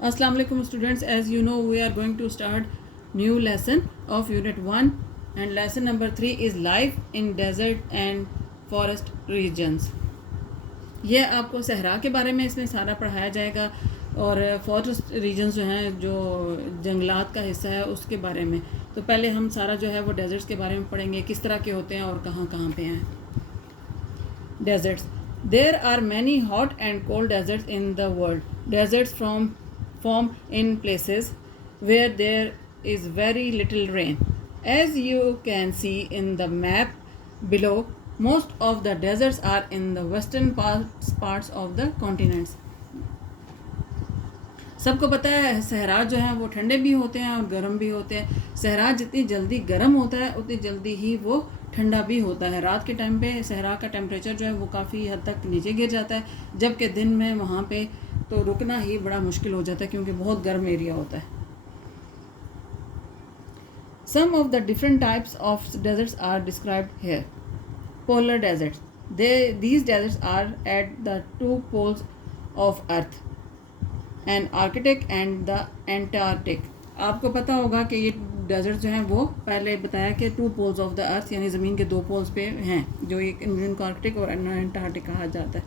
Assalamu alaikum students. As you know, we are going to start new lesson of unit 1 and lesson number 3 is life in desert and forest regions. ये आपको सहरा के बारे में इसमें सारा पढ़ाया जाएगा और फॉरेस्ट रीजन्स जो हैं जो जंगलात का हिस्सा है उसके बारे में. तो पहले हम सारा जो है वो डेजर्ट्स के बारे में पढ़ेंगे, किस तरह के होते हैं और कहाँ कहाँ पे हैं. Deserts. There are many hot and cold deserts in the world. Deserts form in places where there is very little rain. As you can see in the map below, most of the deserts are in the western parts of the continents. सबको पता है सहरा जो है वो ठंडे भी होते हैं और गर्म भी होते हैं. सहरा जितनी जल्दी गर्म होता है उतनी जल्दी ही वो ठंडा भी होता है. रात के टाइम पे सहरा का टेम्परेचर जो है वो काफ़ी हद तक नीचे गिर जाता है, जबकि दिन में वहाँ पे तो रुकना ही बड़ा मुश्किल हो जाता है क्योंकि बहुत गर्म एरिया होता है. Some of the different types of deserts are described here. Polar deserts. These deserts are at the two poles of Earth, and Arctic and the Antarctic. आपको पता होगा कि ये डेजर्ट जो हैं वो पहले बताया कि two poles of the earth यानी ज़मीन के दो पोल्स पे हैं, जो एक जिनको आर्कटिक और एंटार्क्टिक कहा जाता है.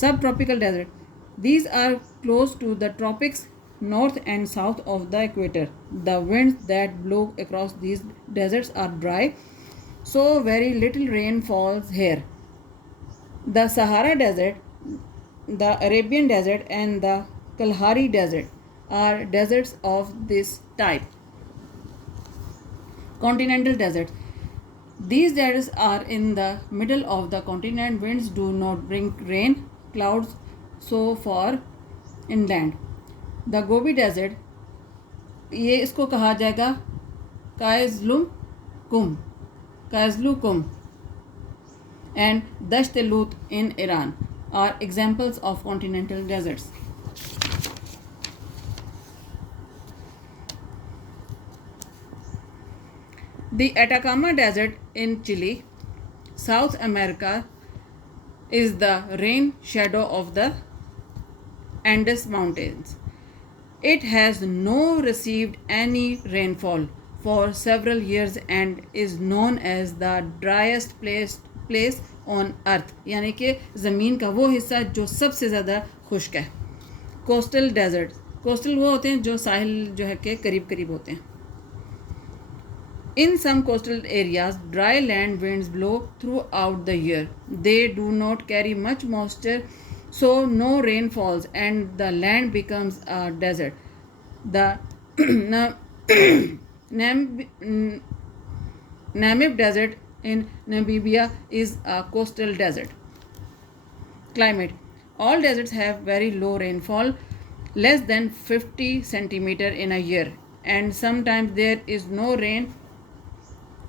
Subtropical desert. These are close to the tropics north and south of the equator. The winds that blow across these deserts are dry, so very little rain falls here. The Sahara Desert, the Arabian Desert, and the Kalahari Desert are deserts of this type. Continental deserts. These deserts are in the middle of the continent. Winds do not bring rain clouds so far inland. The Gobi desert, ये इसको कहा जाएगा Kyzyl Kum and Dasht Lut in Iran are examples of continental deserts. The Atacama desert in Chile, South America, is the rain shadow of the Andes mountains. It has no received any rainfall for several years and is known as the driest place on earth. यानी कि ज़मीन का वो हिस्सा जो सबसे ज़्यादा खुश्क है. Coastal desert. कोस्टल वो होते हैं जो साहिल जो है के करीब करीब होते हैं. In some coastal areas, dry land winds blow throughout the year. They do not carry much moisture, so no rain falls and the land becomes a desert. The Namib Desert in Namibia is a coastal desert. Climate. All deserts have very low rainfall, less than 50 centimeter in a year, and sometimes there is no rain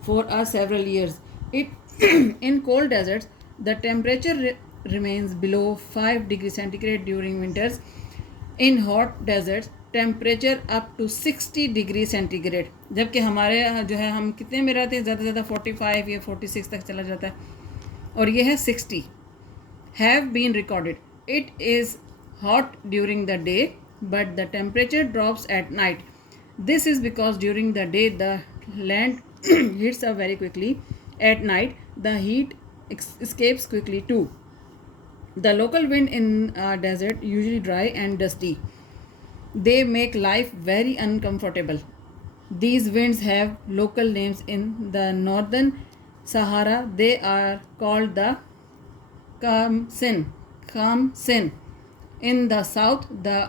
for several years. In cold deserts, the temperature remains below 5 degrees centigrade during winters. In hot deserts, temperature up to 60 degree centigrade, जबकि हमारे जो है हम कितने में रहते हैं, ज़्यादा से ज़्यादा 45 या 46 तक चला जाता है, और ये है 60. Have been recorded. It is hot during the day but the temperature drops at night. This is because during the day the land heats up very quickly. At night the heat escapes quickly too. The local wind in a desert usually dry and dusty. They make life very uncomfortable. These winds have local names. In the northern Sahara, they are called the Khamsin. In the south, the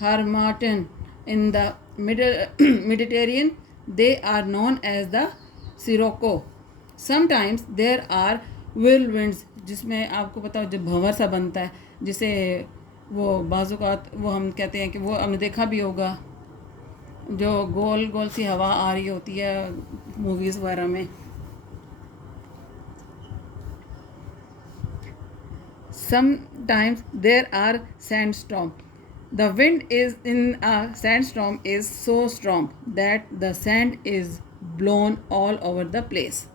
Harmattan. In the Mediterranean, they are known as the Sirocco. Sometimes there are whirlwinds, जिसमें आपको पता हो जब भंवर सा बनता है, जिसे वो बाज़ुकात वो हम कहते हैं कि वो हमने देखा भी होगा, जो गोल गोल सी हवा आ रही होती है मूवीज़ वगैरह में. Sometimes there are sandstorm. The wind is in a sandstorm is so strong that the sand is blown all over the place.